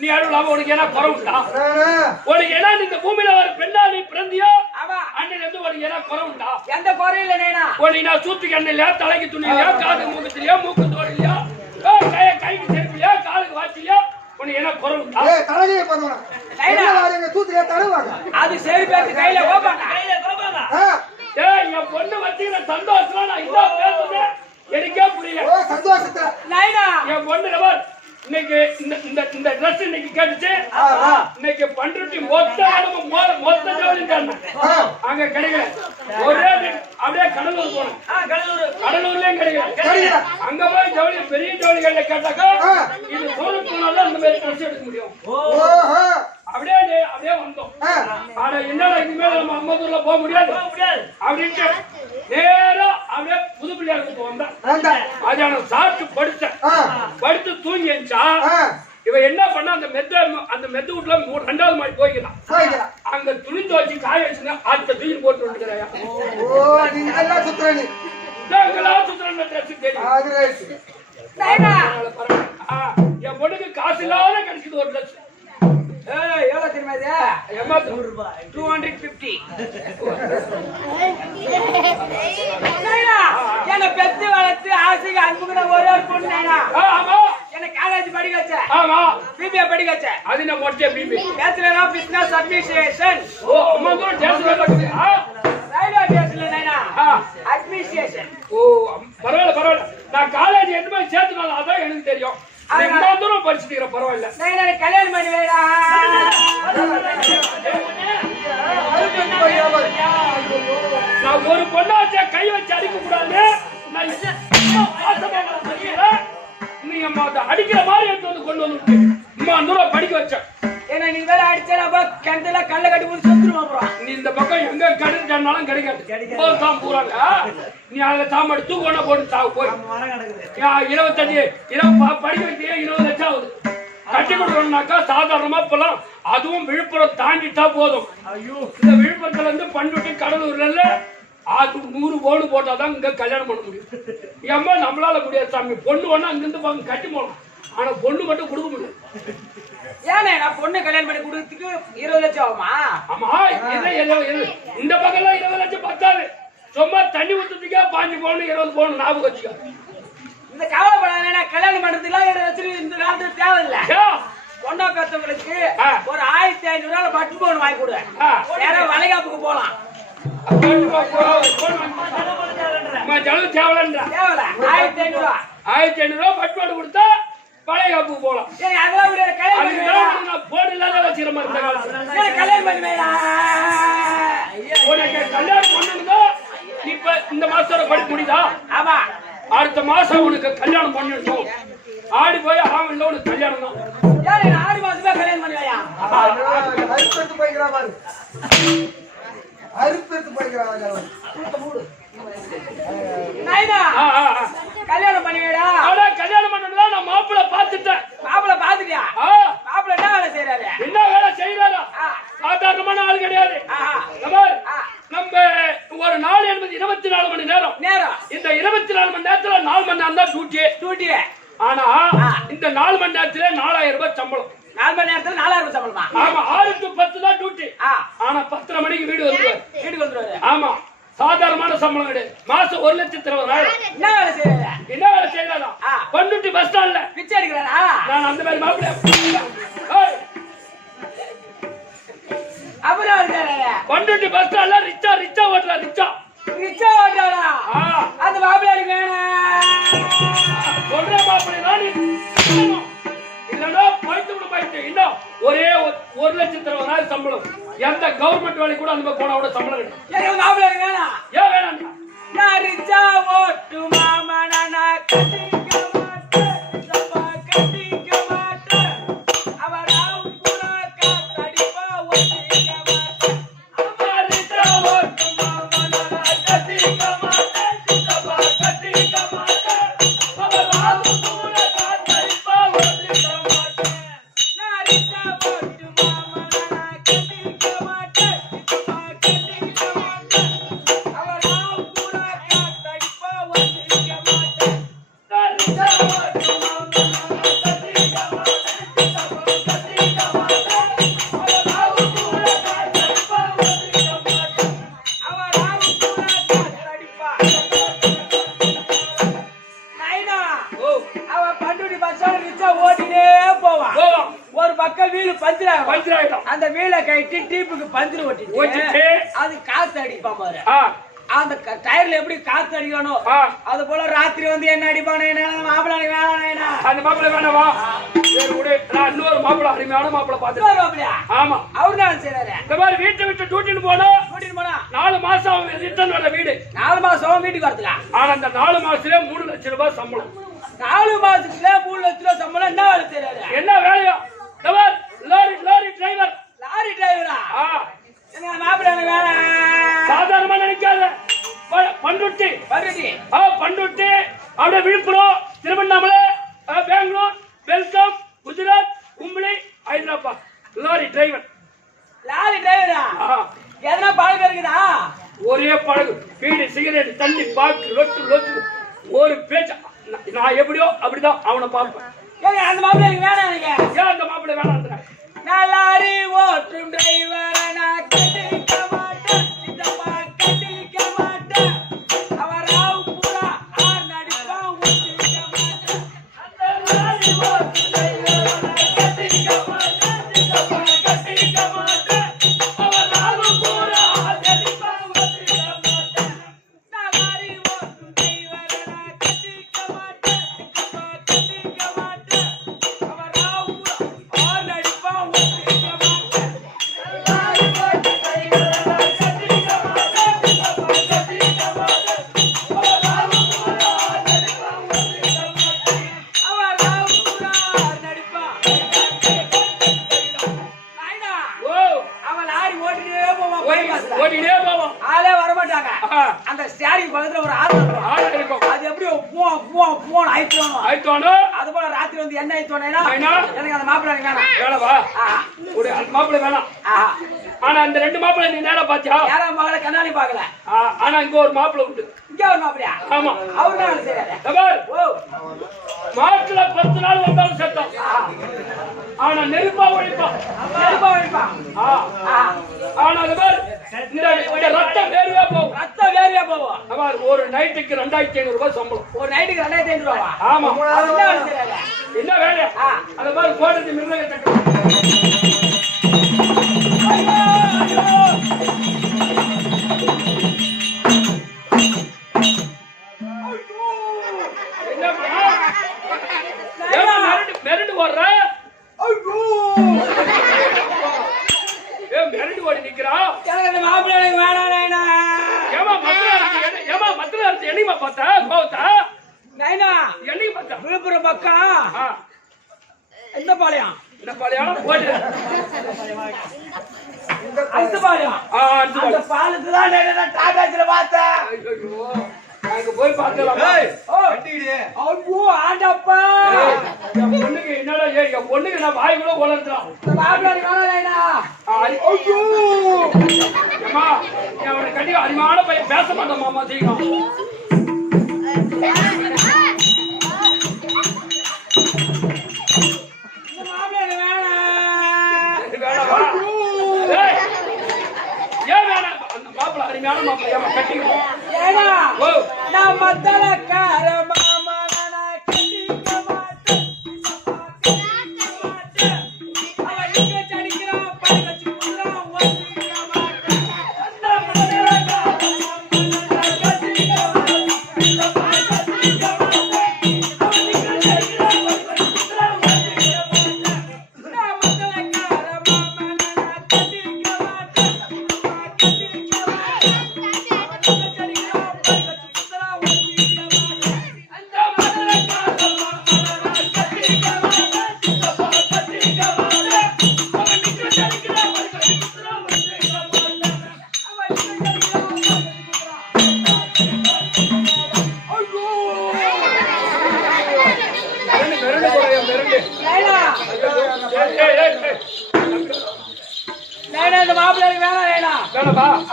நீ அழுவலாம உனக்கு என்ன குறை உண்டா? உனக்கு என்ன இந்த பூமியில ஒரு பெண்ணா நீ பிறந்தியோ அண்ணன் வந்து உனக்கு என்ன குறை உண்டா? எந்த குறை இல்ல நேனா. உனக்கு நான் சூத்துக்கு எண்ணெயிலையா, தலைக்கு துணியிலையா, காது மூக்கத்திலையா, மூக்கு தோடிலையா, கைக்கு செருப்பிலையா, காலுக்கு வாச்சிலையா, உனக்கு என்ன குறை உண்டா? தலையே பண்ணுவாங்க சூத்துலையா தருவாங்க. அது சரி பேருக்கு கையில கோபாங்க. என் பொண்ணு வச்சுக்கிற சந்தோஷம் நான் இதா பேசுறேன் எனக்கே புரியல. சந்தோஷத்தை என் பொண்ணு இன்னைக்கு இந்த ட்ரெஸ் இன்னைக்கு கேட்டுச்சு. இன்னைக்கு பண்ருட்டி மொத்த ஜவுளி அங்க கிடைக்கல. ஒரே அப்படியே கடலூர் போனோம். கடலூர்லயும் கிடைக்கல. அங்க போய் ஜவுளி பெரிய ஜவுளிகள்ல கேட்டாக்கா இது சோழம் போனாலும் அந்த மாதிரி ட்ரெஸ் எடுக்க முடியும். அப்படியே வந்தோம். ஆனா என்னடா இனிமேல் நம்ம அம்மதூர்ல போக முடியாது அப்படின்ட்டு நேரா அப்படியே புதுப்பிள்ளையாருக்கு வந்தேன். மதியானம் சாப்பிட்டு படுத்து தூங்கி எழுந்தா இவ என்ன பண்ண அந்த மெத்த வீட்டுல 2வது மாடி போய்க்கிறான். அங்க துணி துவச்சு காய வச்சுன்னா அடுத்த தூக்கி போட்டு வந்துக்கிறாயா. என் பொண்ணுக்கு காசு இல்லாத கிடைக்குது ஒரு ட்ரெஸ். எவ்வளவு தெரியுமா? 250. என்ன பெத்து வளர்த்து ஆசைக்கு அன்புக்குற ஒரே ஒரு பொண்ணு என்ன காலேஜ் படிக்க வச்சேன். பிபிஏ படிக்க வச்சேன். அது நான் மொட்டை BB bachelor of business administration. அம்மா தூரம் ரயில்வே ஸ்டேஷன்ல அட்மினிஸ்ட்ரேஷன். பரவாயில்ல. நான் காலேஜ் எதுவுமே சேர்த்துனால அதான் எனக்கு தெரியும். தூரம் படிச்சுட்டு பரவாயில்ல. கல்யாணம் பண்ணி வேடா. நான் ஒரு பொண்ணாச்ச கை வச்சு அடிக்க கூடாது. நீ அடிக்கிற மாதிரி எடுத்து வந்து கொண்டு வந்து அம்மா தூரம் படிக்க வச்சேன். ஏன்னா நீ வேலை அடிச்சா கிணத்துல கல்ல கட்டி முடிச்சு வந்துருமா. அப்புறம் நீ இந்த பக்கம் எங்க கிடைச்சாலும் கிடைக்காது. தான் போறாங்க. நீ அதுல சாமாடி தூக்கொண்ட போட்டு சாவு போய் 25 படிக்க வச்சு 20 லட்சம் ஆகுது. கட்டி கொடுக்கணும்னாக்கா சாதாரணமா போலாம். அதுவும் விழுப்புரம் தாண்டிட்டா போதும். இந்த விழுப்புரத்துல இருந்து பண்ருட்டி கடலூர்ல அது 100 பவுன் போட்டாதான் இங்க கல்யாணம் பண்ண முடியும். ஏம்மா நம்மளால முடியாது சாமி. பொண்ணு ஒண்ணு அங்கிருந்து கட்டி போகணும். ஆனா பொண்ணு மட்டும் கொடுக்க முடியாது. ஏன்னா நான் பொண்ணு கல்யாணம் பண்ணி கொடுக்கறதுக்கு 20 லட்சம் ஆகுமா? ஆமா. இந்த பக்கம் 20 லட்சம் பத்தாது. சும்மா தண்ணி ஊத்துறதுக்கே 5 பவுன் 20 பவுன் ஞாபகம் வச்சுக்க. இந்த கவலைப்படாத. கல்யாணம் பண்றதுலாம் 7 லட்சம் இந்த காலத்துல தேவையில்லை. பொண்ணா பெற்றவங்களுக்கு ஒரு 1500 பட்டு பவுன் வாங்கி கொடு. வேற வளைகாப்புக்கு போலாம். தேவையில்ல 1500 பட்டு பவுன் கொடுத்தா வளைகாப்புக்கு போலாம். போன் இல்லாத வச்சுக்கிற மாதிரி கல்யாணம் பண்ணுவேடா. உனக்கு கல்யாணம் பண்ணணும்னா இப்ப இந்த மாசத்தோட படிக்க முடியுதா? ஆமா. அடுத்த மாசம் உனக்கு கல்யாணம் பண்ணிடணும். ஆடி போய் ஆவண உனக்கு கல்யாணம் தான். 6 மாசமா கல்யாணம் பண்ணுவாயா? அறுப்பெடுத்து போய்க்கிறா பாரு. அறுப்பெடுத்து போய்க்கிறா. கல்யாணம் பண்ணுவேடா. கல்யாணம் பண்ணா நான் மாப்பிள்ள பாத்துட்டேன். மாப்பிள்ள பாத்துட்டியா? மாப்பிள்ள என்ன வேலை செய்யறாரு? என்ன வேலை செய்யறாரா? சாதாரணமான ஆள் கிடையாது. நம்ம ஒரு நாள் என்பது 24 மணி நேரம். இந்த 24 மணி நேரத்துல 4 மணி நேரம் தான் டியூட்டி. ஆனா இந்த 4 மணி நேரத்துல 4000 ரூபாய் சம்பளம். 4 மணி நேரத்துல 4000 ரூபாய் சம்பளமா? ஆமா. 6 to 10 தான் டியூட்டி. ஆனா 10:30 மணிக்கு வீட்டுக்கு வந்துருவாரு. ஆமா. சாதாரணமான சம்பளம் கிடையாது. மாசம் 1,20,000. என்ன வேலை செய்யறாரா? பண்ருட்டி பஸ் ஸ்டாண்ட்ல பிச்சை எடுக்கிறாரா? நான் அந்த மாதிரி மாப்பிள்ள பண்ருட்டி பஸ் ஸ்டாண்ட்ல ரிச்சா ஓட்டுறாரா? அந்த மாப்பிள்ளை வேணும். சொல்ற மாப்பிள்ளை தான் இல்லன்னா போயிட்டு இன்னும் ஒரே 1,20,000 சம்பளம். எந்த கவர்மெண்ட் வேலை கூட அந்த போனா கூட சம்பளம் கிடையாது. மாப்பிள்ளை வேணாம். ஏன் வேணாம்? நான் ரிச்சா ஓட்டு மாமா நானா கட்டிக்க மாட்டேன். கட்டிக்க மாட்டேன். அவராம் புறா காத்தடிப்பா ஒட்டிக்க மாட்டேன். ரிச்சா ஓட்டு மாமா நானா கட்டிக்க மாட்டேன். கட்டிக்க மாட்டேன். அவராம் புறா காத்தடிப்பா ஒட்டிக்க மாட்டேன். நான் ரிச்சா ஓட்டு மாமா நானா கட்டிக்க மாட்டேன். கட்டிக்க மாட்டேன். அவராம் புறா காத்தடிப்பா ஒட்டிக்க மாட்டேன். ரிச்சா ஓட்டு மாமா நானா கட்டிக்க மாட்டேன். பக்கம் வீடு பஞ்சர் ஆயிடும். அந்த வீலை கட்டி டீப்புக்கு பஞ்சர் ஓட்டிட்டு அது காத்து அடிப்பான் பாரு. ஆ அந்த டயர்ல எப்படி காத்து அடிக்கணும் அது போல ராத்திரி வந்து என்ன அடிப்பானே மாப்பிள்ளை வேணாம் அந்த மாப்பிள்ளை வேணாவா சரி விடு நான் இன்னொரு மாப்பிள்ளை அருமையான மாப்பிள்ளை பார்த்துட்டு மாப்பிள்ளையா ஆமா அவரு தான் செய்யறாரு இந்த மாதிரி வீட்டை விட்டு டூட்டின்னு போனா 4 மாசம் ரிட்டர்ன் வர வீடு 4 மாசம் வீட்டுக்கு வரதுலாம் ஆனா அந்த 4 மாசத்துல 3 லட்சம் ரூபாய் சம்பளம் 4 மாசத்துல 3 லட்சம் ரூபாய் சம்பளம் என்ன வேலை செய்யறாரு என்ன வேலையா லாரி டிரைவர் லாரி டிரைவரா என்ன மாப்பிள்ளை வேணாம் சாதாரணமா நினைக்காத பண்ருட்டி அப்படியே விழுப்புரம் திருவண்ணாமலை பெங்களூர் பெல்காம் குஜராத் கும்பளி ஹைதராபாத் லாரி டிரைவரா எதனா பழக்கம் இருக்குதா ஒரே பழகு பீடி சிகரெட் தண்ணி பாக்கு லொட்டு ஒரு பேச்சு நான் எப்படியோ அப்படிதான் அவனை பார்ப்பேன் அந்த மாப்பிள்ளை வேணாம் நீங்க ஏன் அந்த மாப்பிள்ளை வேணாம் நான் லாரி ஓட்டும் டிரைவரை நான் கட்டிக்க மாட்டேன் சித்தப்பா கட்டிக்க மாட்டேன் அவர் ராவு பூரா ஆர் நடிப்பா ஒட்டிக்க மாட்டேன் அந்த லாரி ஓட்டும் டிரைவரை நான் கட்டிக்க மாட்டேன் சித்தப்பா கட்டிக்க மாட்டேன் அவர் ராவு பூரா ஆர் நடிப்பா ஒட்டிக்க மாட்டேன் நான் லாரி ஓட்டும் டிரைவரை நான் கட்டிக்க மாட்டேன் சித்தப்பா கட்டிக்க மாட்டேன் அவர் ராவு பூரா ஆர் நடிப்பா ஓடினே போவோம் ஆளே வரமாட்டாங்க அந்த ஸ்டாரிங் பக்கத்துல ஒரு ஆள் இருக்கும் அது எப்படி பூவான் ஆயிடுவானோ அது போல ராத்திரி வந்து என்ன ஆயிடுவானேனா எனக்கு அந்த மாப்பிள்ளை வேணாம் வேணவா ஒரு மாப்பிள்ளை வேணாம் ஆனா இந்த 2 மாப்பிள்ளை நீ நேரா பாத்தியா யாரா மகளை கண்ணாடி பார்க்கல ஆனா இங்க ஒரு மாப்பிள்ளை உண்டு இங்க ஒரு மாப்பிள்ளையா ஆமா அவரு தான் செய்யறாரு மாட்டுல 10 நாள் வந்தாலும் செத்தோம் ஆனா நெருப்பா ஒழிப்பான் ஆனா இந்த ரத்தம் வேறுவே போகும் ஒரு நைட்டுக்கு 2500 ரூபாய் சம்பளம் ஒரு நைட்டுக்கு 2500 ரூபாவா ஆமா என்ன என்ன வேலையா அந்த மாதிரி கோடத்தை மிருதங்க தட்டு மிரண்டு ஓடுற மிரண்டு ஓடி நிக்கிறா எனக்கு மாப்பிள்ளை வேணாம் ஏமா மத்தில இருந்து என்னையுமா பார்த்தா கோவத்தா நைனா என்னையும் பார்த்தா விழுப்புரம் பக்கம் இந்த பாளையம் ஓடு அந்த பாளையம் அந்த பாலத்து தான் டாடாச்சில பார்த்தேன் அங்க போய் பார்த்தலாம் ஐயோ ஆண்டப்பா என் பொண்ணுக்கு என்னடா என் பொண்ணுக்கு நான் வாய் கூட உலர்ந்துறான் மாப்பிள்ளை வேணாம் ஐயோ அம்மா அவனை கட்டி அருமையான பையன் பேச மாட்டேன் மாமா செய்யணும் ஏன் வேணாம் அந்த மாப்பிள்ளை அருமையான மாப்பிள்ளை கட்டிக்கணும் நான் மத்தலக்கார மாமா நான் கட்டிக்க மாட்டேன் அவன் இங்க சடிக்கிறான் படி வச்சு குடுறான் ஒட்டிக்க மாட்டேன் அந்த மத்தலக்கார மாமா நான் கட்டிக்க மாட்டேன் அவன் இங்க சடிக்கிறான் படி வச்சு குடுறான் ஒட்டிக்க மாட்டேன் நான் மத்தலக்கார மாமா நான் கட்டிக்க மாட்டேன்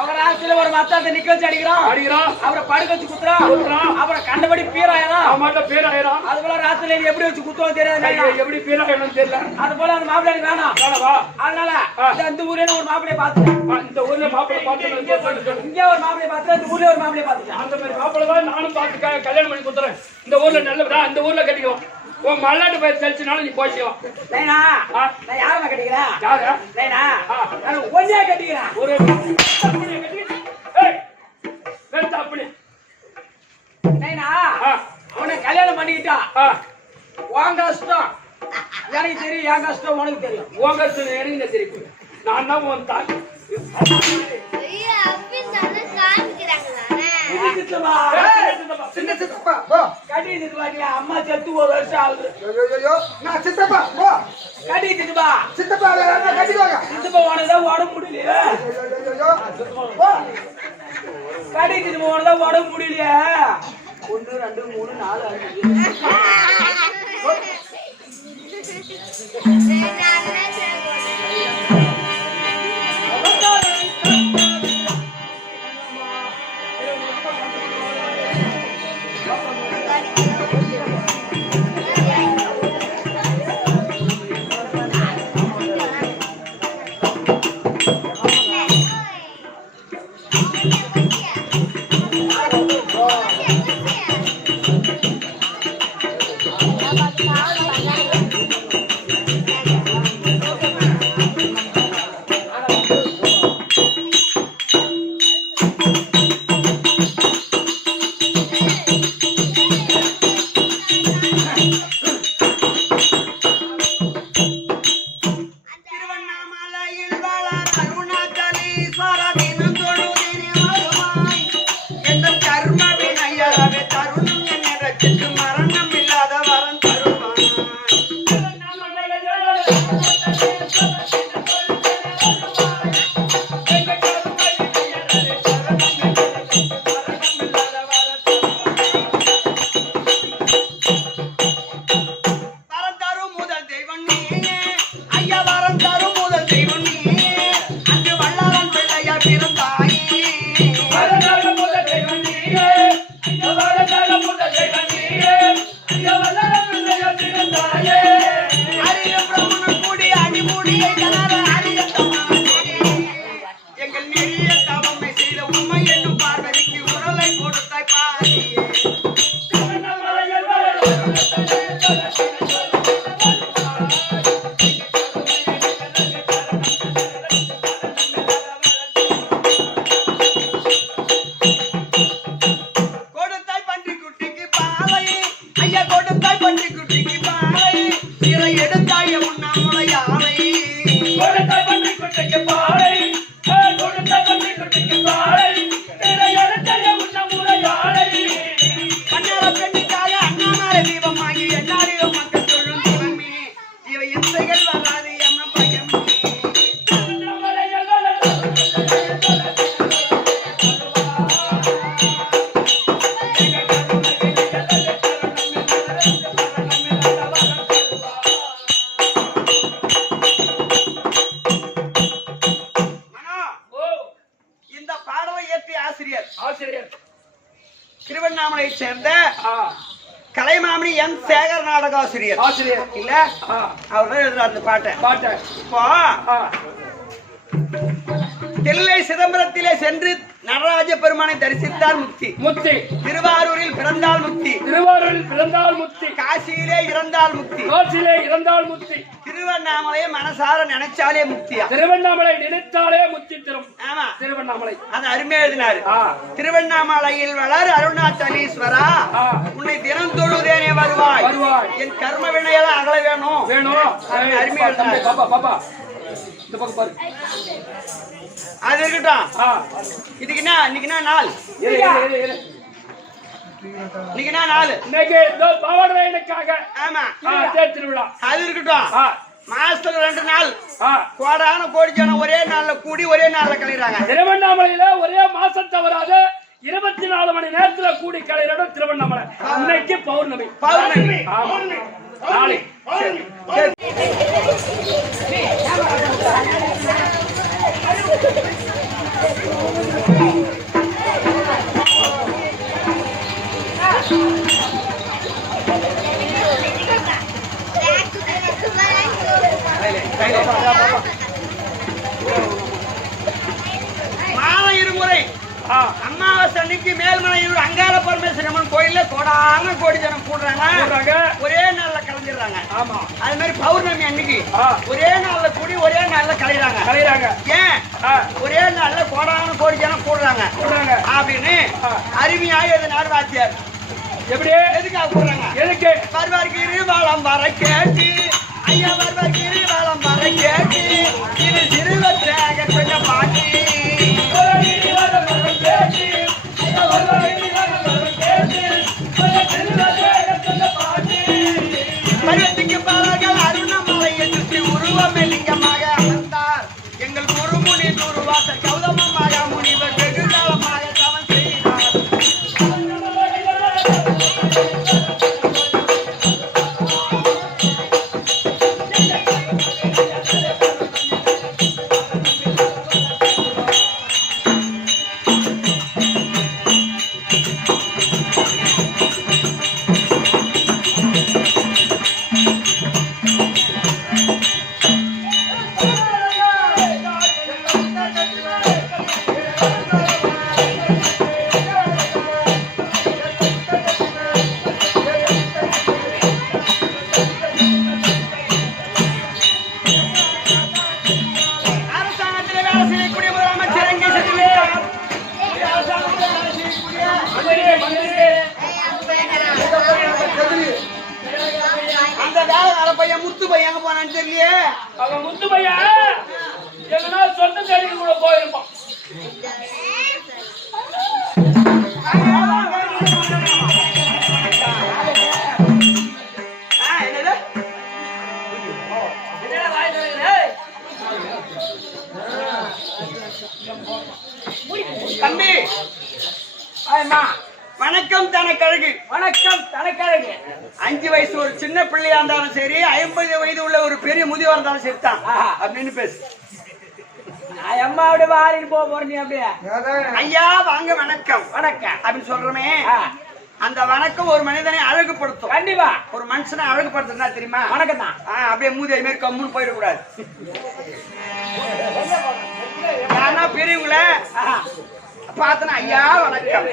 அவர் ஆசில ஒரு மத்தாத்த நிக்க வச்சு அடிக்கிறான் அவரை படுக்க வச்சு குத்துறான் அப்புறம் கண்டபடி பீராயிரம் அது போல ராத்திரில எப்படி வச்சு குத்துவோம் தெரியாது எப்படி பீராயிரம் தெரியல அது போல அந்த மாப்பிள்ளை வேணாம் அதனால இந்த ஊர்ல ஒரு மாப்பிள்ளைய பாத்துட்டேன் இந்த ஊர்ல மாப்பிள்ளை பார்த்து இங்க ஒரு மாப்பிள்ளைய பாத்துட்டேன் இந்த ஊர்ல ஒரு மாப்பிள்ளைய பாத்துட்டேன் அந்த மாதிரி மாப்பிள்ளை தான் நானும் பார்த்து கல்யாணம் பண்ணி குத்துறேன் இந்த ஊர்ல நல்லதா இந்த ஊர்ல கட்டிக்கலாம் உன் மல்லாட்டு போய் தெளிச்சனாலும் நீ போய்க்கலாம். நைனா நான் யாரை கட்டிக்கிறேன்? யாரு? நைனா நான் ஒன்னே கட்டிக்கிறேன். ஒரு அப்படியே கட்டி. ஏய் வெறுத்த அப்படி. நைனா உன்னை கல்யாணம் பண்ணிக்கிட்டா உன் கஷ்டம் எனக்கு தெரியும், என் கஷ்டம் உனக்கு தெரியும். உன் கஷ்டம் எனக்கு தெரியும். நான் தான் உன் தாய். சின்ன சித்தப்பா போ. கட்டிட்டு பாட்டியா அம்மா செத்து 1 வருஷம் ஆகுது. ஐயோ நான் சித்தப்பா போ. கட்டிட்டு பா சித்தப்பா கட்டிடுவாங்க. சித்தப்பா உனதான் உடம்பு முடியலையே. ஐயோ போ. கட்டிட்டு போனதான் உடம்பு முடியலையே. 1 2 3 4 திருவண்ணாமலை சேர்ந்த கலைமாமணி என் சேகர் நாடக ஆசிரியர் இல்ல அவர் எழுதுறாரு அந்த பாட்டை. இப்போ தில்லை சிதம்பரத்திலே சென்று நடராஜ பெருமானை தரிசித்தால் முக்தி. திருவாரூரில் பிறந்தால் முக்தி. காசியிலே இறந்தால் முக்தி. திருவண்ணாமலையை மனசார நினைச்சாலே முக்தியா? திருவண்ணாமலை நினைத்தாலே முக்தி தரும். ஆமா திருவண்ணாமலை அது அருமையா எழுதினாரு. திருவண்ணாமலையில் வளர் அருணாச்சலீஸ்வரா உன்னை தினம் தொழுதேனே வருவாய். என் கர்ம வினையெல்லாம் அகல வேணும். அருமையா எழுதினாரு. அது இருக்கட்டும். இதுக்கு என்ன இன்னைக்கு என்ன நாள்? இன்னைக்கு என்ன நாள்? இன்னைக்கு பவடரையனுக்காக திருவிழா. அது இருக்கட்டும். மாசத்துல 2 நாள் கோடான கோடி ஜனம் ஒரே நாள்ல கூடி ஒரே நாள்ல கலைறாங்க. திருவண்ணாமலையில ஒரே மாசம் தவறாத 24 மணி நேரத்துல கூடி கலையிற திருவண்ணாமலை. இன்னைக்கு பௌர்ணமி. நாளை மாலை இருமுறை அமாவாசை அன்னைக்கு மேல்மலையூர் அங்காள பரமேஸ்வரம்மன் கோயில்ல கோடான கோடி ஜனம் கூடுறாங்க. ஒரே நாள்ல கலந்து கலைஞ்சிடுறாங்க. ஆமா. அது மாதிரி பௌர்ணமி அன்னைக்கு ஆ. ஒரே நாள்ல கூடி ஒரே நாள்ல கலையிறாங்க. ஏன் ஒரே நாள்ல கோடான கோடி ஜனம் கூடுறாங்க அப்படின்னு அருமையாக எதனால வாத்தியார் எப்படி எதுக்காக கூடுறாங்க? எதுக்கு? வருவாருக்கு இருவாளம் வர கேட்டு ஐயா வருவாருக்கு இருவாளம் வர கேட்டு இது சிறுவற்றாக கொஞ்ச பாட்டி பருவத்துக்கு பாலர்கள் அருணமலையை சுற்றி உருவமெலிங்கமாக அமர்ந்தார் எங்கள் குருமுனி துருவாச கௌதமமாக முனிவர் வெகு காலமாக தவம் செய்தார். அரசாங்கத்தில் வேலை செய்யக்கூடிய முதலமைச்சர் எங்கே சென்றுவிட்டார்? அரசாங்கத்தில் வேலை செய்யக்கூடிய அந்த வேலை பையன் முத்து பையன் எங்க போனான்னு தெரியலையே. அவன் முத்து பையன் எங்கன்னா சொந்த தேடிக்கு கூட போயிருப்பான். என்னது? தம்பி வணக்கம் தனக்கழகு. வணக்கம் தனக்கழகு. 5 வயசு ஒரு சின்ன பிள்ளையா இருந்தாலும் சரி 50 வயது உள்ள ஒரு பெரிய முதியவா இருந்தாலும் சரி தான் அப்படின்னு பேசு. அம்மா அப்படியே வாரிட்டு போக போற நீ அப்படியே ஐயா வாங்க வணக்கம் வணக்கம் அப்படின்னு சொல்றோமே அந்த வணக்கம் ஒரு மனிதனை அழகுபடுத்தும். கண்டிப்பா ஒரு மனுஷனை அழகுபடுத்துறா தெரியுமா? வணக்கம் தான். அப்படியே மூதி அது மாதிரி கம்முன்னு போயிடக்கூடாது. ஆனா பெரியவங்கள பார்த்தனா ஐயா வணக்கம்.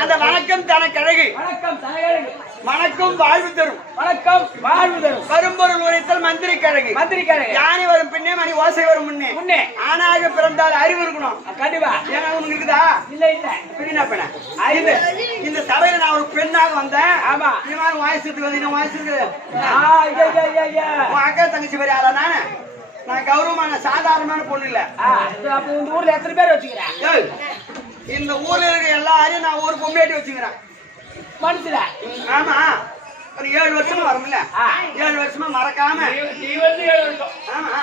அந்த வணக்கம் தனக்கழகு. வணக்கம் தனக்கழகு. வணக்கம் வாழ்வு தரும். வணக்கம் வாழ்வு தரும். வரும்பொருள் உரைத்தல் மந்திரி கழகு. மந்திரி கழகு. யானை வரும் பின்னே மணி ஓசை வரும் முன்னே. முன்னே ஆணாக பிறந்தால் அறிவு இருக்கணும். கண்டிப்பா. ஏன்னா உனக்கு இருக்குதா? இல்ல இல்ல. பெண்ணா பெண்ண அறிவு. இந்த சபையில நான் ஒரு பெண்ணாக வந்தேன். ஆமா. இந்த மாதிரி வாய்ஸுக்கு வந்து இன்னும் வாய்ஸ் இருக்குது. உன் அக்கா தங்கச்சி பேர் யாரா? நான் கௌரவமான சாதாரணமான பொண்ணு இல்ல. அப்ப இந்த ஊர்ல எத்தனை பேர் வச்சுக்கிறேன்? இந்த ஊர்ல இருக்க எல்லாரையும் நான் ஒரு பொம்மையாட்டி வச்சுக்கிறேன். மனசுல? ஆமா. ஒரு 7 வருஷமா வரும்ல. 7 வருஷமா மறக்காம நீ வந்து 7 வருஷம். ஆமா.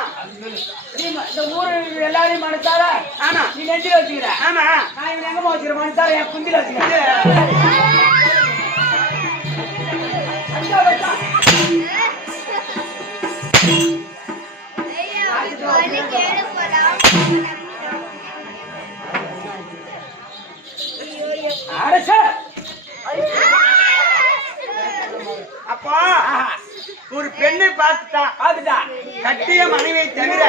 நீ இந்த ஊரு எல்லாரையும் மனசால ஆமா நீ நெஞ்சில வச்சுக்கிற. ஆமா. நான் இவன் எங்கம்மா வச்சுக்கிறேன்? மனசால என் குந்தில வச்சுக்கிறேன். அப்போ ஒரு பெண்ணை பார்த்துட்டா கட்டிய மனைவியை தவிர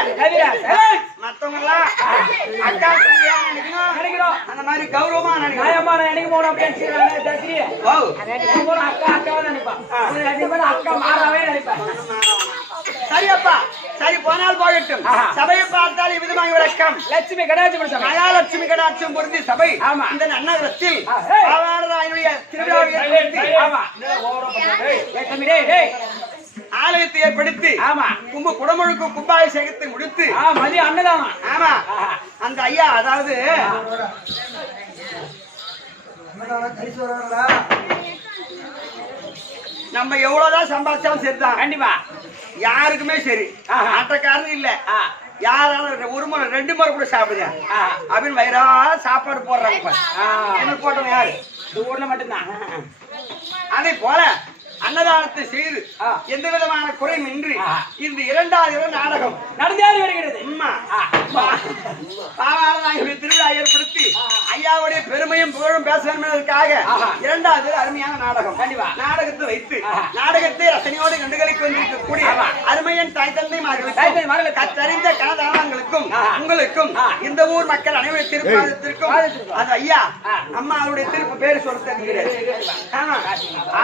மத்தவங்க எல்லாம் அக்கா தம்பியா நினைக்கணும். அந்த மாதிரி கௌரவமா நினைக்கணும். அக்கா மாறாவே நினைப்பேன். சரியப்பா சரி போனால் போகட்டும். சபையை பார்த்தால் இவ்விதமாக விளக்கம். லட்சுமி கடாட்சம் மகாலட்சுமி கடாட்சம் பொருந்தி சபை இந்த நன்னகரத்தில் ஆலயத்தை ஏற்படுத்தி குடமுழுக்கு கும்பாபிஷேகத்தை முடித்து மதியம் அன்னதானம். ஆமா அந்த ஐயா அதாவது நம்ம எவ்வளவுதான் சம்பாதிச்சாலும் சரிதான். கண்டிப்பா யாருக்குமே சரி ஆட்டக்காரன் இல்ல. யாராலும் ஒரு முறை 2 முறை கூட சாப்பிடுங்க அப்படின்னு வயிறா சாப்பாடு போடுறாங்க. போட்டவங்க யாரு? இந்த ஊர்ல மட்டும்தான். அதே போல அன்னதானத்தை செய்து எந்த விதமான குறைமின்றி இந்த இரண்டாவது நாடகம் நடந்தே வருகிறது. பாவாளனாகிய திருவிழா ஏற்படுத்தி ஐயாவுடைய பெருமையும் புகழும் பேச வேண்டும் என்பதற்காக இரண்டாவது அருமையான நாடகம் நாடகத்தை வைத்து நாடகத்தை ரசனையோடு கண்டுகளிக்க வந்திருக்கக்கூடிய அருமையன் தாய் தந்தைமார்களுக்கும் கற்றறிந்த கனதானங்களுக்கும் உங்களுக்கும் இந்த ஊர் மக்கள் அனைவருடைய திருப்பாதத்திற்கும் அது ஐயா அம்மா அவருடைய திருப்பு பேரு சொல்ல தருகிறேன்.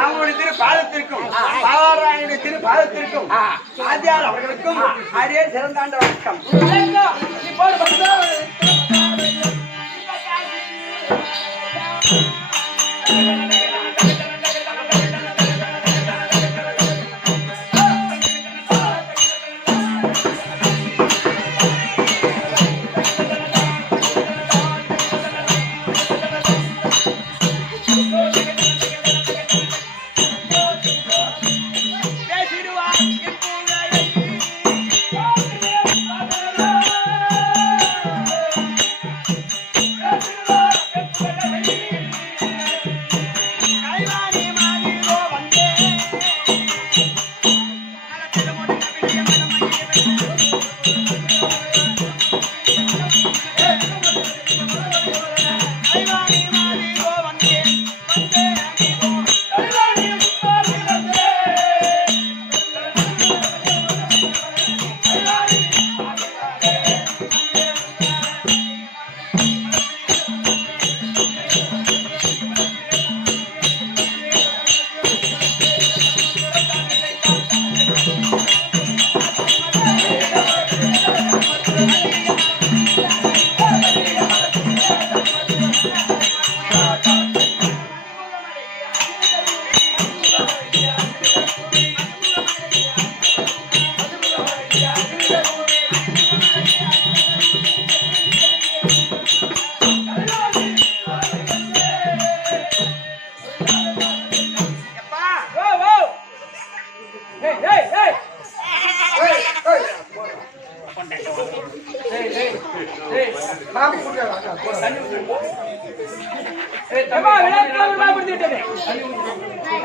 அவங்களுடைய திருப்பாதத்திற்கும் பாவாளராயனுடைய திருப்பாதத்திற்கும் ஆதியார் அவர்களுக்கும் அதே சிறந்தாண்ட வணக்கம்.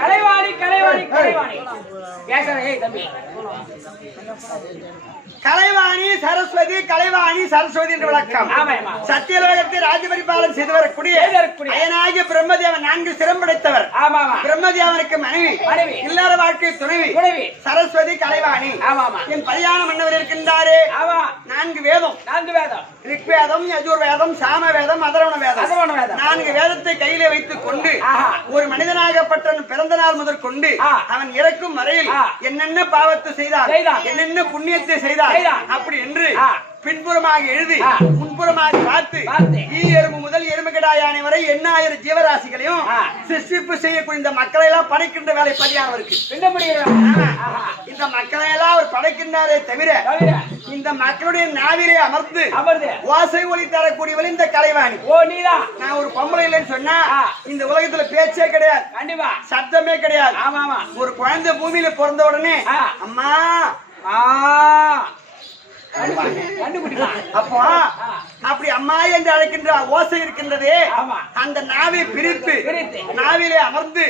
கலைவாணி கலைவாணி கலைவாணி கலைவாணி சரஸ்வதி கலைவாணி சரஸ்வதி என்ற விளக்கம். சத்தியலோகத்தை ராஜபரிபாலனம் செய்து வரக்கூடிய அயனாகிய பிரம்மதேவன் 4 சிறம்படைத்தவர். பிரம்மதேவனுக்கு மனைவி இல்லற வாழ்க்கை துணைவி சரஸ்வதி கலைவாணி. என் பரியான மன்னவர் இருக்கின்றாரே 4 வேதம் ரிக்வேதம் யஜுர்வேதம் சாமவேதம் அதர்வண வேதம் 4 வேதத்தை கையிலே வைத்துக் கொண்டு ஒரு மனிதனாகப்பட்டவன் பிறந்த நாள் முதற்கொண்டு அவன் இறக்கும் வரையில் என்னென்ன பாவத்தை செய்தார் என்னென்ன புண்ணியத்தை செய்தார் அப்படி என்று பின்புறமாக எழுதி முன்புறமாக பார்த்து எறும்பு முதல் எறும்புகடாயானை வரை 8000 ஜீவராசிகளையும் சிருஷ்டிப்பு செய்யக்கூடிய இந்த மக்களை எல்லாம் படைக்கின்ற வேலை பதியானவருக்கு இந்த மக்களை எல்லாம் அவர் படைக்கின்றாரே தவிர இந்த மக்களுடைய நாவிலே அமர்ந்து வாசை ஒளி தரக்கூடியவள் இந்த கலைவாணி. நான் ஒரு பொம்பளை இல்லைன்னு சொன்னா இந்த உலகத்துல பேச்சே கிடையாது, கண்டிப்பா சத்தமே கிடையாது. ஒரு குழந்தை பூமியில பிறந்த உடனே அம்மா அப்போ அப்படி அம்மா என்று அழைக்கின்ற ஓசை இருக்கின்றதே அந்த நாவை பிரித்து நாவிலே அமர்ந்து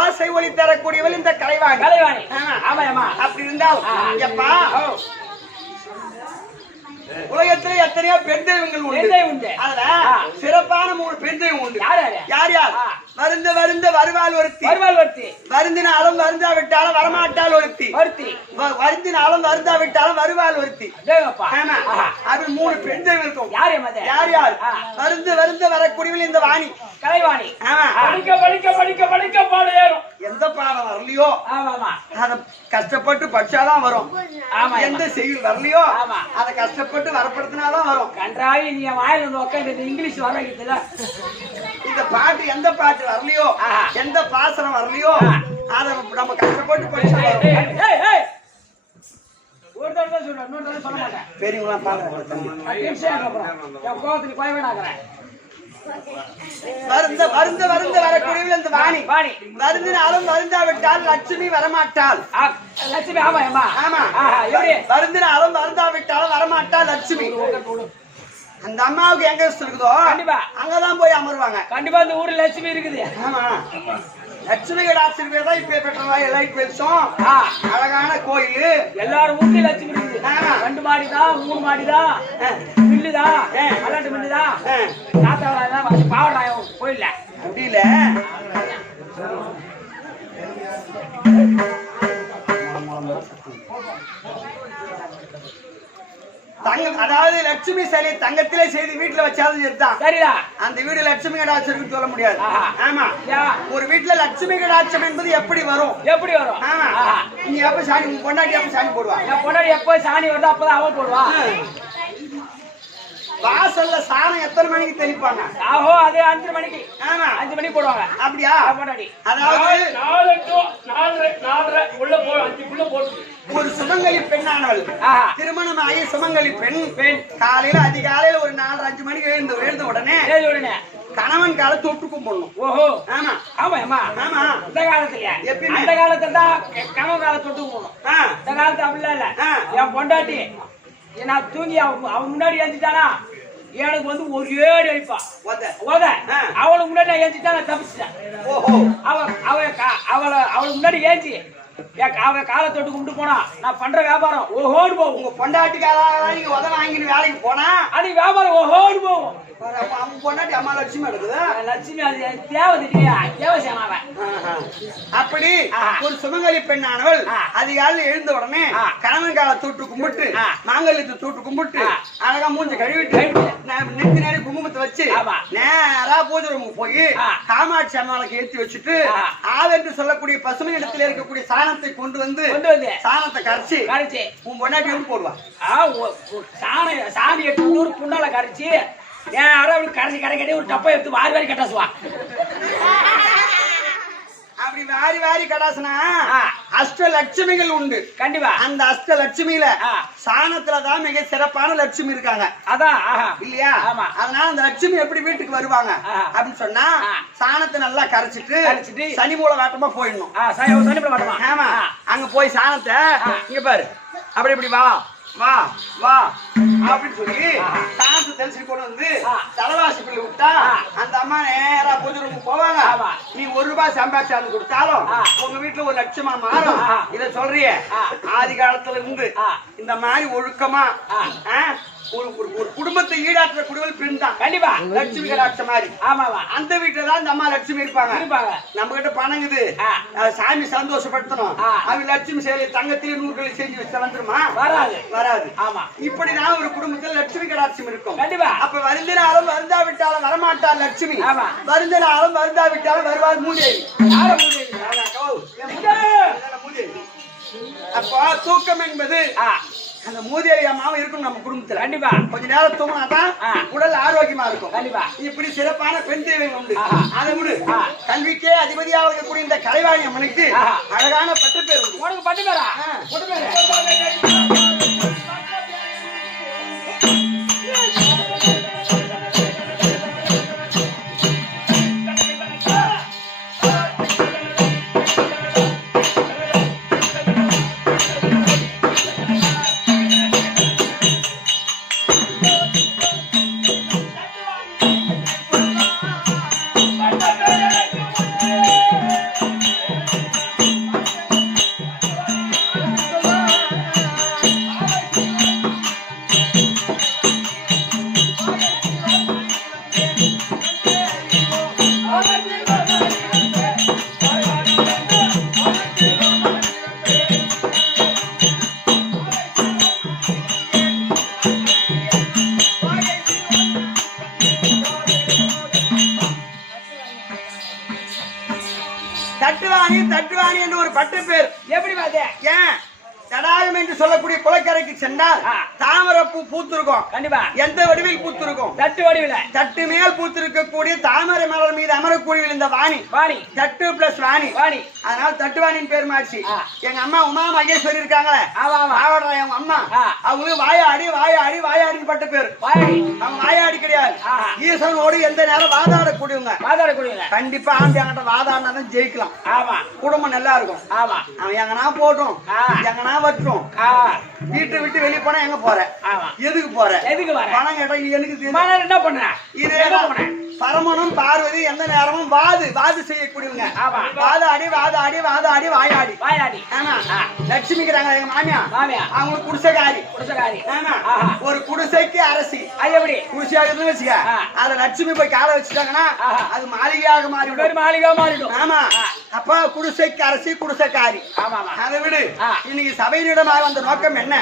ஓசை ஒளி தரக்கூடியவள் இந்த கலைவாணி. அப்படி இருந்தால் எப்பா உலகத்திலே எத்தனையோ பெண் தெய்வங்கள் உண்டு. அதுல சிறப்பான 3 பெண் தெய்வம் உண்டு. யார் யார்? வருந்த வருந்த வருவாள் ஒருத்தி, வருந்தினாலும் வருந்தாவிட்டாலும் வரமாட்டால் ஒருத்தி, வருந்தினாலும் வருந்தாவிட்டாலும் வருவாள் ஒருத்தி. அது 3 பெண் தெய்வம் இருக்கும். யார் யார்? வருந்த வருந்த வரக்கூடியவள் இந்த வாணி கலைவாணி. படிக்க படிக்க படிக்க படிக்க பாடம் ஏறும். எந்த பாடம் வரலையோ அத கஷ்டப்பட்டு படிச்சாதான் வரும். எந்த செயல் வரலையோ அதை கஷ்டப்பட்டு வரப்படுத்தினாதான் வரும். கன்றாவி நீ வாயில இருந்து உட்காந்து இங்கிலீஷ் வர இந்த பாட்டு எந்த பாட்டு வரலையோ எந்த பாசனம் வரலையோ அதை நம்ம கஷ்டப்பட்டு படிச்சா ஒரு தடவை சொல்ல இன்னொரு தடவை சொல்ல மாட்டேன். பெரியவங்களாம் வருந்த வருந்த வருந்த வரக்கூடிய இந்த வாணி வருந்தினாலும் வருந்தாவிட்டால் லட்சுமி வரமாட்டாள். லட்சுமி ஆமா ஆமா வருந்தினாலும் வருந்தாவிட்டாலும் வரமாட்டாள் லட்சுமி. அந்த அம்மாவுக்கு எங்க இருக்குதோ கண்டிப்பா அங்கதான் போய் அமருவாங்க. கண்டிப்பா அந்த ஊர்ல லட்சுமி இருக்குது. ஆமா லட்சுமி கடாட்சி பேர் தான் இப்ப பெற்றதா லைட் வெளிச்சம் அழகான கோயில் எல்லாரும் வீட்டுல லட்சுமி இருக்குது 2 மாடிதான் 3 மாடிதான் மில்லுதான் மல்லாட்டு மில்லுதான் தாத்தா பாவடாயம் கோயில்ல அப்படி இல்ல தங்கம், அதாவது லட்சுமி சிலை தங்கத்திலே செய்து வீட்டுல வச்சாலும் சரிதான். சரிடா. அந்த வீடு லட்சுமி கடாட்சம் சொல்ல முடியாது. ஆமா, ஒரு வீட்டுல லட்சுமி கடாட்சம் என்பது எப்படி வரும்? எப்படி வரும்? ஆமா, நீ எப்ப சாணி பொண்டாட்டி எப்ப சாணி போடுவா? பொண்டாட்டி எப்ப சாணி வருதோ அப்பதான் அவன் போடுவா. வாசல்ல சாணம் எத்தனை மணிக்கு தெளிப்பாங்க? ஆஹோ, அது 5 மணிக்கு. ஆமா, 5 மணிக்கு போடுவாங்க. அப்படியா? பொண்டாட்டி அதாவது 4 to 4:30 உள்ள போ 5 போட்டு ஒரு சுமங்கலி பெண்ணானவள், திருமணம் ஆகி சுமங்கலி பெண் காலையில அதிகாலையில ஒரு 4-5 மணிக்கு எழுந்த உடனே கணவன் காலை தொட்டு கும்பிடணும். ஓஹோ, ஆமா ஆமா ஆமா ஆமா. இந்த காலத்துல எப்பயுமே அந்த காலத்துல தான் கணவன் காலை தொட்டு கும்பிடணும். இந்த காலத்துல அப்படி இல்ல. என் பொண்டாட்டி நான் தூங்கி அவன் முன்னாடி ஏஞ்சிட்டானா எனக்கு வந்து ஒரு ஏடு அடிப்பா. அவளுக்கு முன்னாடி நான் ஏஞ்சிட்டா நான் தப்பிச்சிட்டேன். அவளுக்கு முன்னாடி ஏஞ்சி அவ காலை தொட்டு கும்பிட்டு போனா நான் பண்ற வியாபாரம் ஓஹோடு போகும். உங்க பொண்டாட்டிக்காக நீங்க உதவ வாங்கிட்டு வேலைக்கு போனா அன்னைக்கு வியாபாரம் ஓஹோடு போகும். பொண்டாட்டி அம்மா லட்சுமி எடுக்குது. லட்சுமி அது தேவை தேவசேனாவ. அப்படி ஒரு சுமங்கலி பெண்ணானவள் அதிகாலையில் எழுந்த உடனே கணவன் காலை தொட்டு கும்பிட்டு மாங்கல்யத்தை தொட்டு கும்பிட்டு அழகா மூஞ்சி கழுவிட்டு நெத்தி நேரம் குங்குமத்தை வச்சு நேரா பூஜை ரூமுக்கு போய் காமாட்சி அம்மாளுக்கு ஏற்றி வச்சுட்டு ஆவென்று சொல்லக்கூடிய பசுமை இடத்துல இருக்கக்கூடிய சாணத்தை கொண்டு வந்து சாணத்தை கரைச்சி உன் பொண்டாட்டி வந்து போடுவா. சாணி 800 புண்ணால கரைச்சி யாரும் கரைச்சி கரைக்கட்டி ஒரு டப்பை எடுத்து வாரி வாரி கட்டாசுவா. அப்படி வாரி வாரி கடாசனா அஷ்டலட்சுமிகள் உண்டு. கண்டிப்பா. அந்த அஷ்டலட்சுமியில சாணத்துலதான் மிக சிறப்பான லட்சுமி இருக்காங்க. அதான் இல்லையா? அதனால அந்த லட்சுமி எப்படி வீட்டுக்கு வருவாங்க அப்படின்னு சொன்னா சாணத்தை நல்லா கரைச்சிட்டு சனி மூல வாட்டமா போயிடணும். ஆமா, அங்க போய் சாணத்தை இங்க பாரு அப்படி இப்படி வா வா வா அப்படின்னு சொல்லி சாணத்தை தெளிச்சு கொண்டு வந்து தலைவாசி பிள்ளை விட்டா அந்த அம்மா நேரா பூஜை ரூமுக்கு போவாங்க. நீ ₹1 சம்பாதிச்சாந்து கொடுத்தாலும் உங்க வீட்டுல 1 லட்சமா மாறும். இத சொல்றிய ஆதி காலத்துல இருந்து இந்த மாதிரி ஒழுக்கமா ஒரு குடும்பத்தை ஈடாற்ற குடும்பல் பெண் தான். கண்டிப்பா லட்சுமி கடாட்சம் மாதிரி. ஆமாவா, அந்த வீட்டுல தான் இந்த அம்மா லட்சுமி இருப்பாங்க. நம்ம கிட்ட பணங்குது, சாமி சந்தோஷப்படுத்தணும். அவ லட்சுமி சேலை தங்கத்திலே 100 செஞ்சு வச்சு வந்துருமா? வராது. ஆமா, இப்படி நான் ஒரு குடும்பத்தில் லட்சுமி கடாட்சம் இருக்கும். கண்டிப்பா. அப்ப வருந்தினாலும் வருந்தா விட்டாலும் வரமாட்டார் லட்சுமி. வருந்தினாலும் வருந்தா விட்டாலும் வருவார் மூதேவி. அப்ப தூக்கம் என்பது அந்த மூதேவி அம்மாவும் இருக்கும் நம்ம குடும்பத்துல. கண்டிப்பா. கொஞ்ச நேரம் தூங்கினாதான் உடல் ஆரோக்கியமா இருக்கும். கண்டிப்பா. இப்படி சிறப்பான பெண் தேவை உண்டு. அதை விடு, கல்விக்கே அதிபதியாக இருக்கக்கூடிய இந்த கலைவாணி அம்மனுக்கு அழகான பட்டு பேர் உண்டு. உனக்கு பட்டு பேரா? பட்டு பேரு தட்டுவாணி என்று ஒரு பட்டு பேர். எப்படி பாத்தே? ஏன் தடாகம் என்று சொல்லக்கூடிய குளக்கரைக்கு சென்றால் தாமரைப்பூ பூத்திருக்கும். கண்டிப்பா. எந்த வடிவில் பூத்திருக்கும்? தட்டு வடிவில். தட்டு மேல் பூத்திருக்கக்கூடிய தாமரை மலர் மீது அமரக்கூடிய இந்த வாணி. தட்டு பிளஸ் வாணி. அதனால தட்டுவாணியின் பேர் மாறிச்சு. எங்க அம்மா உமா மகேஸ்வரி இருக்காங்களே, அவங்க அம்மா, அவங்களுக்கு வாயாடின்னு பட்ட பேர். அவங்க வாயாடி கிடையாது, ஈசனோடு எந்த நேரம் வாதாடக்கூடியவங்க. கண்டிப்பா ஆண்டி அங்கிட்ட வாதாடினாதான் ஜெயிக்கலாம். குடும்பம் நல்லா இருக்கும். அவன் எங்கன்னா போட்டும் எங்கன்னா வற்றும். வீட்டை விட்டு வெளியே போனா எங்க போற? எதுக்கு போற? பணம் கேட்டா எனக்கு என்ன பண்ற? இதே பரமனும் பார்வதி எந்த நேரமும் வாது செய்யக்கூடியவங்க. வாதாடி வாயாடி. ஆமா. லட்சுமிக்கிறாங்க எங்க மாமியா. அவங்களுக்கு குடிசைக்காரி. ஆமா. ஒரு குடிசைக்கு அரசி. எப்படி குடிசையாக இருந்து வச்சுக்க, அத லட்சுமி போய் காலை வச்சுட்டாங்கன்னா அது மாளிகையாக மாறிடும். ஆமா. அப்ப குடிசைக்கு அரசி, குடிசைக்காரி. அதை விடு. இன்னைக்கு சபையினிடமாக வந்த நோக்கம் என்ன?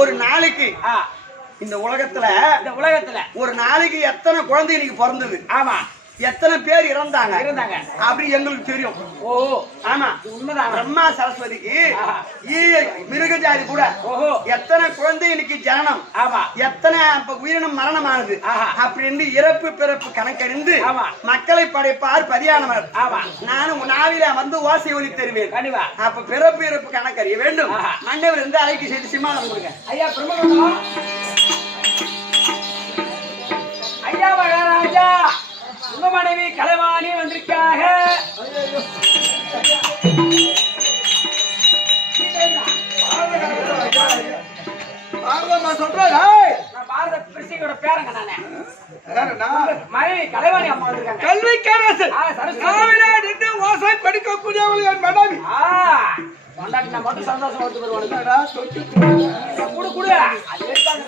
ஒரு நாளைக்கு இந்த உலகத்துல ஒரு நாளைக்கு எத்தனை குழந்தை இன்னைக்கு பிறந்தது, எத்தனை பேர் இறந்தாங்க அப்படி எங்களுக்கு தெரியும். ஆமா, உண்மைதான். பிரம்மா சரஸ்வதிக்கு மிருகஜாதி கூட எத்தனை குழந்தை இன்னைக்கு ஜனனம், எத்தனை உயிரினம் மரணமானது அப்படின்னு இறப்பு பிறப்பு கணக்கறிந்து மக்களை படைப்பார் பதியானவர். நானும் நாவில வந்து ஓசை ஒலி தருவேன். அப்ப பிறப்பு இறப்பு கணக்கறிய வேண்டும். மன்னவர் இருந்து அழைக்கு செய்து சிம்மானம் கொடுங்க. ஐயா பிரம்ம ஐயா மகாராஜா, உங்க மனைவி கலைவாணி வந்திருக்காக. பாரத பிரிசியோட பேரங்க நானே. மனைவி கலைவாணி அம்மா வந்திருக்காங்க. கல்விக்கரசு வாசை படிக்கக்கூடியவள் என் மனைவி. கொண்டாடி நான் மட்டும் சந்தோஷம் வந்து வருவானுங்க. குடு குடு அது இருக்காங்க.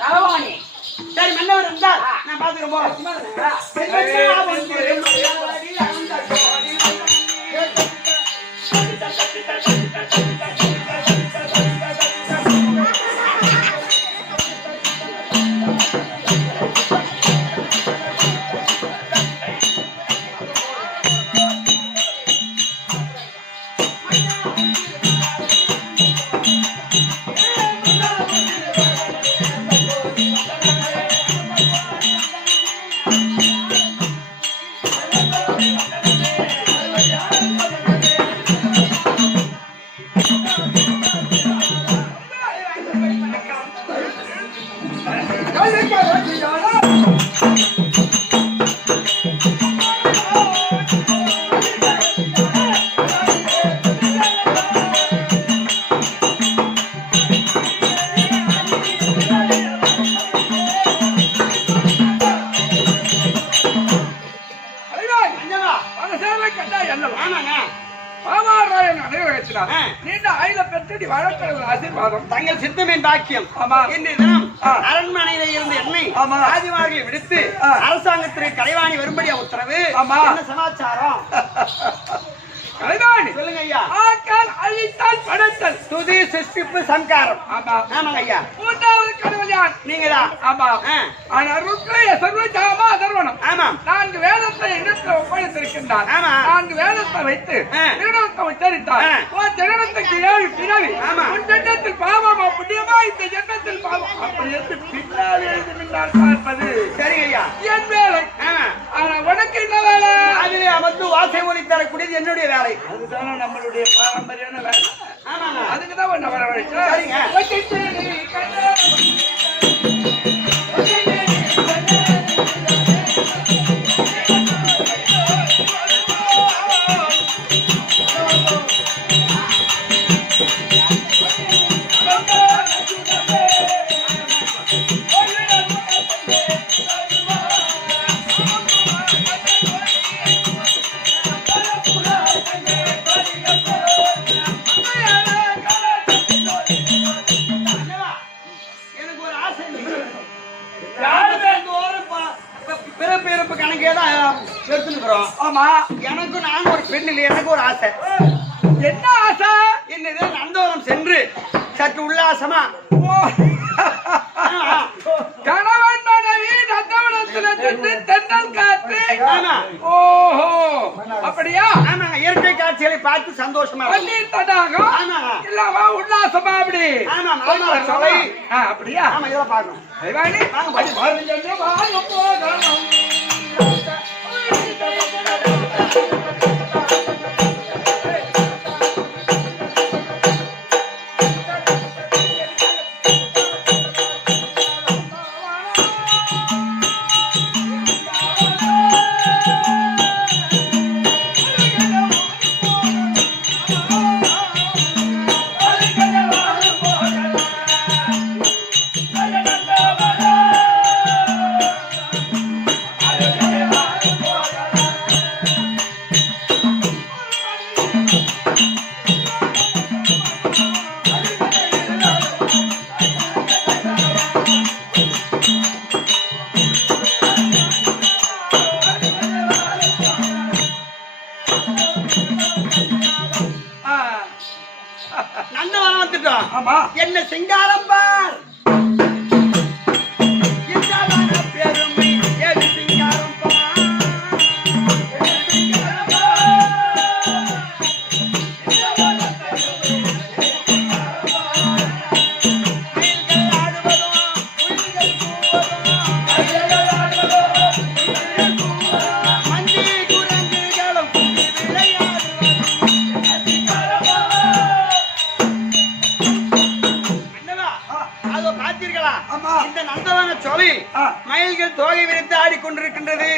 கலவாணி சரி மன்னவர் இருந்தா நான் பாத்துக்கிறேன். தங்கள் சித்தமின் பாக்கியம். இன்று தினம் அரண்மனையில இருந்து என்னை ராஜமார்களை விடுத்து அரசாங்கத்திற்கு கலைவாணி வரும்படி உத்தரவு. என்ன சமாச்சாரம்? கலைவாணி சொல்லுங்க ஐயா. ஆக்கால் அழித்தால் படைத்தல் துதி சிருஷ்டிப்பு சம்காரம். ஆமாங்க ஐயா. மூன்றாவது கடவுள் யார்? நீங்கதான். ஆமா. சர்வஜாமா அதர்வனம். ஆமா. 4 வேதத்தை இடத்தில் ஒப்படைத்திருக்கின்றார். ஆமா. 4 வேதத்தை வைத்து திருடத்தை உச்சரித்தார். ஜனனத்துக்கு 7 பிறவி. ஆமா. உன் ஜென்மத்தில் பாவமா புண்ணியமா, இந்த ஜென்மத்தில் பாவம் அப்படி என்று பின்னால் எழுதுகின்றார் பார்ப்பது. சரி ஐயா. என் வேலை. ஆனா உனக்கு என்ன வேலை? அதில் அமர்ந்து வாசை ஒலி தரக்கூடியது என்னுடைய வேலை. அதுதானே நம்மளுடைய பாரம்பரியான வேலை. ஆமாங்க. அதுக்குதான் ஒண்ணு வரவழைச்சோம். சரிங்க. ஆமா, எனக்கு நான் ஒரு பெண் இல்லை, எனக்கு ஒரு ஆசை. என்ன ஆசை? என்னது? நந்தவனம் சென்று சற்று உல்லாசமா கணவன் மனைவி நந்தவனத்தில் சென்று தென்னல் காற்று. ஓஹோ, அப்படியா? ஆமாங்க. இயற்கை காட்சிகளை பார்த்து சந்தோஷமா தடாகம் இல்லாம உல்லாசமா அப்படி. அப்படியா? ஆமா, இதெல்லாம் பார்க்கணும். Hey, நந்தவனம் வந்துட்டோம். ஆமா. என்ன சிங்காரம் பார். இந்தவன பெருமை எது சிங்காரம் பார். இந்த நந்தவன சோலை மயில்கள் தோகை விரித்து ஆடிக்கொண்டிருக்கின்றது.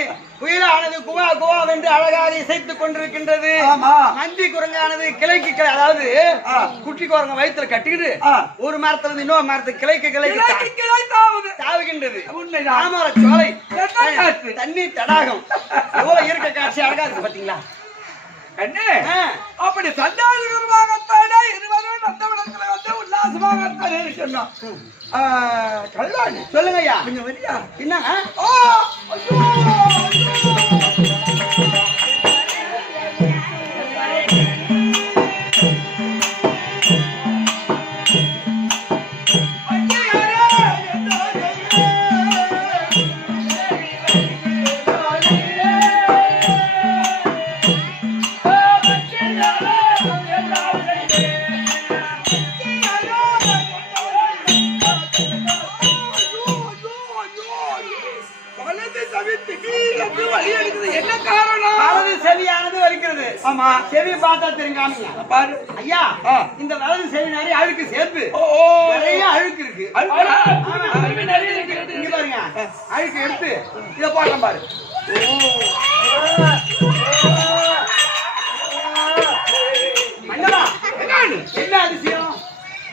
புயலானது குவா குவா வென்று அழகாக இசைத்துக் கொண்டிருக்கின்றது. மந்தி குரங்கானது கிளைக்கு கிளை, அதாவது குட்டி குரங்க வயிற்றுல கட்டிக்கிட்டு ஒரு மரத்துல இருந்து இன்னொரு மரத்துக்கு கிளைக்கு கிளை தாவுகின்றது. தாமர சோலை தண்ணீர் தடாகம் எவ்வளவு இயற்கை காட்சி அழகா இருக்கு பாத்தீங்களா? அப்படி சந்தாதிகரமாகத்தானே இருவரும் நந்தவனத்துல வந்து உல்லாசமாகத்தானே இருக்கணும். கல்யாணி சொல்லுங்க ஐயா. நீங்க வரியா என்னங்க? என்ன காரணம்? வலது செவியானது வலிக்கிறது. ஆமா, செவி பார்த்தா தெரிஞ்சாமிங்க பாரு ஐயா. இந்த வலது செவி நிறைய அழுக்கு சேர்த்து நிறைய அழுக்கு இருக்கு. இங்க பாருங்க, அழுக்கு எடுத்து இத போட்டோம் பாரு. என்ன அதிசயம்?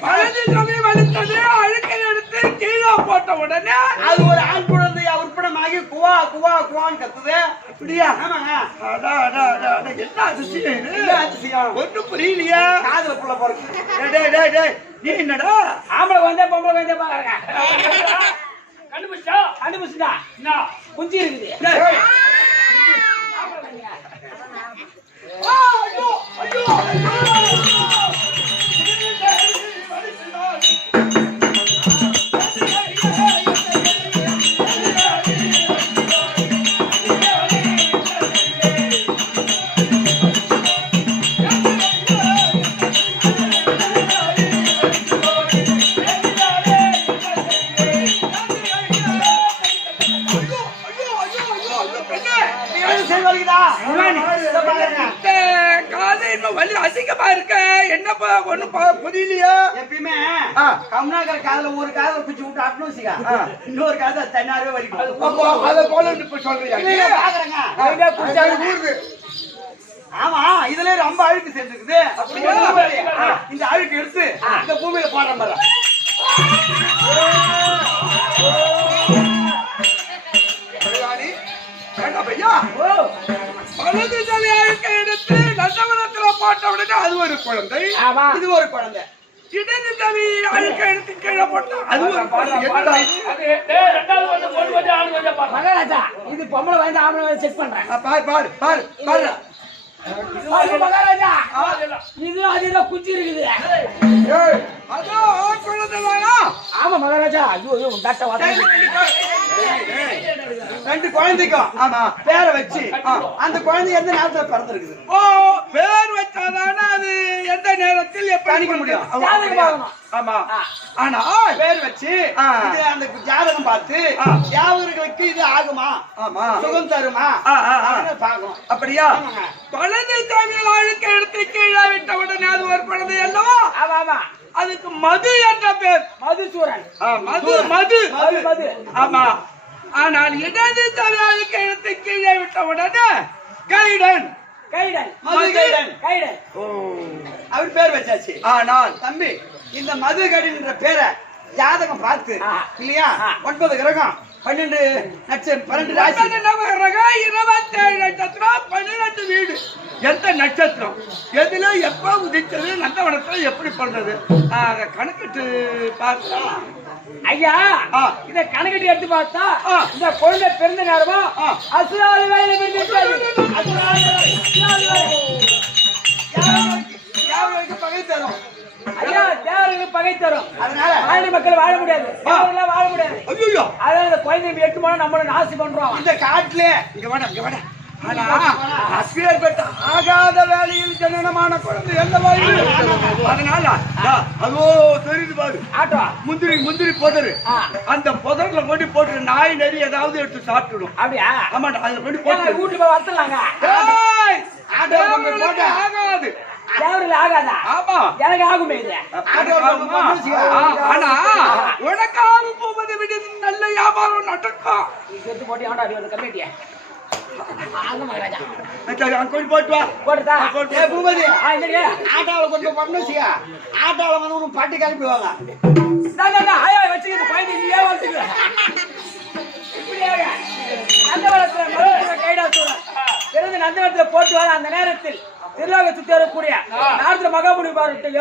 வலது செவி வலித்தது அழுக்கை எடுத்து கீழே போட்ட உடனே அது ஒரு ஆண் குழந்தை உற்படமாகி குவா குவா குவான்னு கத்துது. அப்படியா? ஆமாங்க. என்ன அதிசயம் இது? என்ன அதிசயம்? ஒன்றும் புரியலையா? காதுல புள்ள போறது. நீ என்னடா ஆம்பளை வந்தே பொம்பளை வந்தே பாருங்க. கண்டுபிடிச்சா என்ன குஞ்சு இருக்குது. வலி அசிங்கமா இருக்க. என்னப்பா ஒண்ணும் புரியலையா? எப்பயுமே கம்னாக்கிற காதுல ஒரு காதுல குச்சி விட்டு அட்னோசிக்கா இன்னொரு காதுல தன்னாரவே வலிக்கும். அத போல இப்ப சொல்றீங்க. பாக்குறேங்க. ஆமா, இதுல ரொம்ப அழுக்கு சேர்ந்துருக்குது. இந்த அழுக்கு எடுத்து இந்த பூமியில போடுற மாதிரி வலது தலை அழுக்கை எடுத்து நந்தவனத்துல போட்ட உடனே அது ஒரு குழந்தை, இது ஒரு குழந்தை. இடது தலை அழுக்கை எடுத்து கீழே போட்டா அது ஒரு குழந்தை. மகாராஜா, இது பொம்பளை வாங்கி ஆம்பளை வாங்கி செக் பண்றேன். பாரு பாரு பாரு பாரு மகாராஜா, இது அதுல குச்சி இருக்குது. அதோ குழந்தைதானா? ஆமா மகாராஜா. ஐயோ ஐயோ டாக்டர் ரெண்டு குழந்தைக்கும் ஆமா பேரை வச்சு அந்த குழந்தை எந்த நேரத்துல பிறந்திருக்குது. ஓ, பேர் வச்சாதானே அது எந்த நேரத்தில் எப்படி கணிக்க முடியும். ஆமா, ஆனா பேர் வச்சு இது அந்த ஜாதகம் பார்த்து யாவர்களுக்கு இது ஆகுமா, சுகம் தருமா பாக்கணும். அப்படியா? குழந்தை தமிழ் அழுக்க எடுத்து கீழே விட்ட உடனே அது ஒரு குழந்தை அல்லவா? ஆமா, அதுக்கு மது என்ற பேர். மதுசூரன். மது மது மது. ஆமா. ஆனால் இடது தமிழ் அழுக்க எடுத்து கீழே விட்ட உடனே கைடன் கைடன் மதுகைடன் கைடன் அவர் பேர் வச்சாச்சு. ஆனால் தம்பி, இந்த மதுகைடன் பேரை ஜாதகம் பார்த்து இல்லையா 9 கிரகம் 12 நட்சத்திரம் 12 ராசி 27 நட்சத்திரம் 12 வீடு. எந்த நட்சத்திரம் எதுல எப்ப உதித்தது, நந்தவனத்துல எப்படி பிறந்தது, அத கணக்கிட்டு பார்க்கலாம் ஐயா. இத கணக்கிட்டு எடுத்து பார்த்தா இந்த குழந்தை பிறந்த நேரமா அசுராதி வேலை யாருக்கு பகை தரும். பகை தரும். அதனால மாநில மக்கள் வாழ முடியாது, எல்லாம் வாழ முடியாது. ஐயோ அதாவது இந்த குழந்தை எட்டு போனா நம்மள நாசி பண்றோம். இந்த காட்டுல இங்க வேணா ஆனா அஸ்வியர்பட்ட ஆகாத வேலையில் ஜனனமான குழந்தை எந்த வாயில் அதனால அதோ தெரியுது பாரு ஆட்டோ முந்திரி புதரு அந்த புதர்ல கொண்டு போட்டு நாய் நெறி ஏதாவது எடுத்து சாப்பிட்டுடும். அப்படியா? ஆமாண்டா அதுல கொண்டு போட்டு வீட்டுல போய் வளர்த்தலாங்க. ஆகாது தேவரில் ஆகாதா? ஆமா எனக்கு ஆகுமே இது. ஆனா உனக்கு ஆகும் போவது விட நல்ல வியாபாரம் நடக்கும். நீ செத்து போட்டி ஆண்டா அடி வந்து கம்மிட்டியா ஆங்க மகாராஜா கொஞ்சம் போட்டு வா போட்டுதா பூபதி இல்லையா ஆட்டாவில கொஞ்சம் பண்ணு சியா ஆட்டாவில வந்து ஒரு பாட்டி கிளப்பிடுவாங்க. ஆயா வச்சுக்கிட்டு குழந்தை நீயே வளர்த்துக்க இப்படியாக நந்தவனத்துல கைடா சூழல் பிறகு நந்தவனத்துல போட்டு வர அந்த நேரத்தில் திருலோக சுத்தி வரக்கூடிய நாரத மகாமுனி பாருட்டு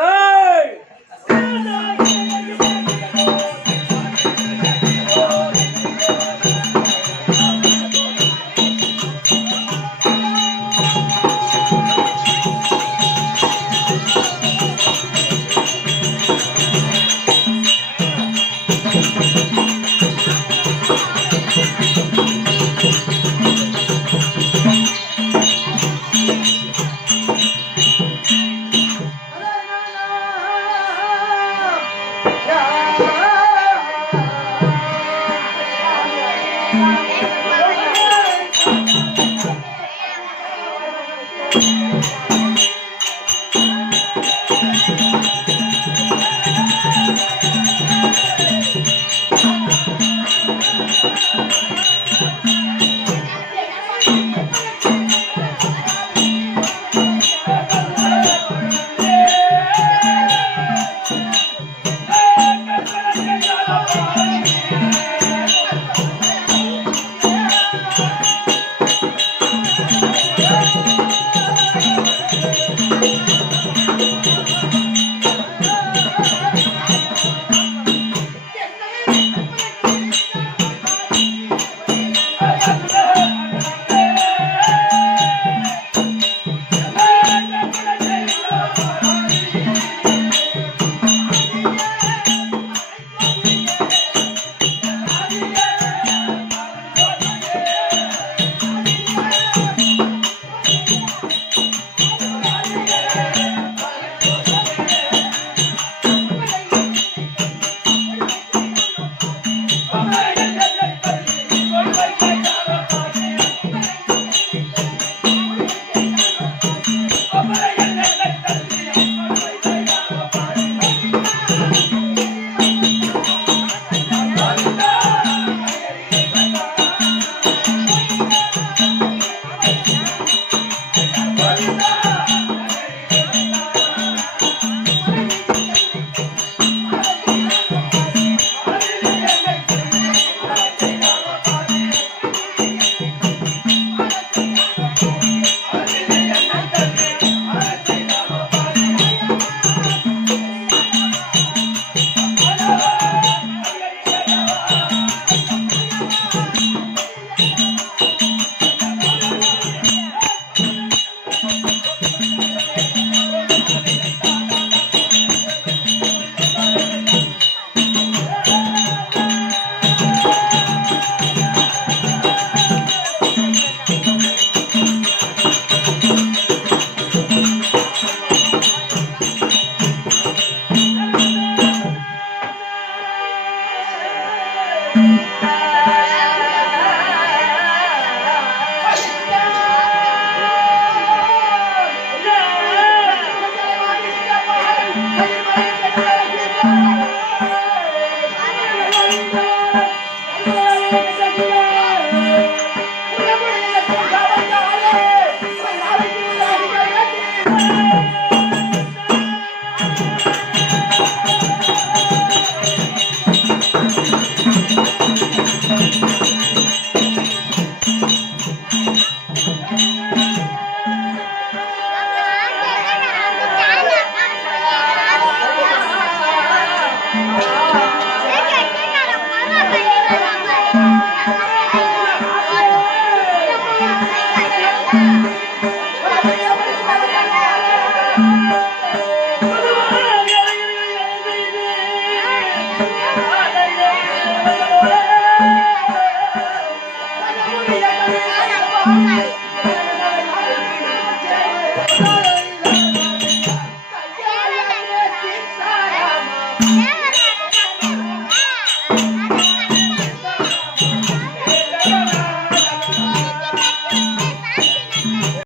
Thank you.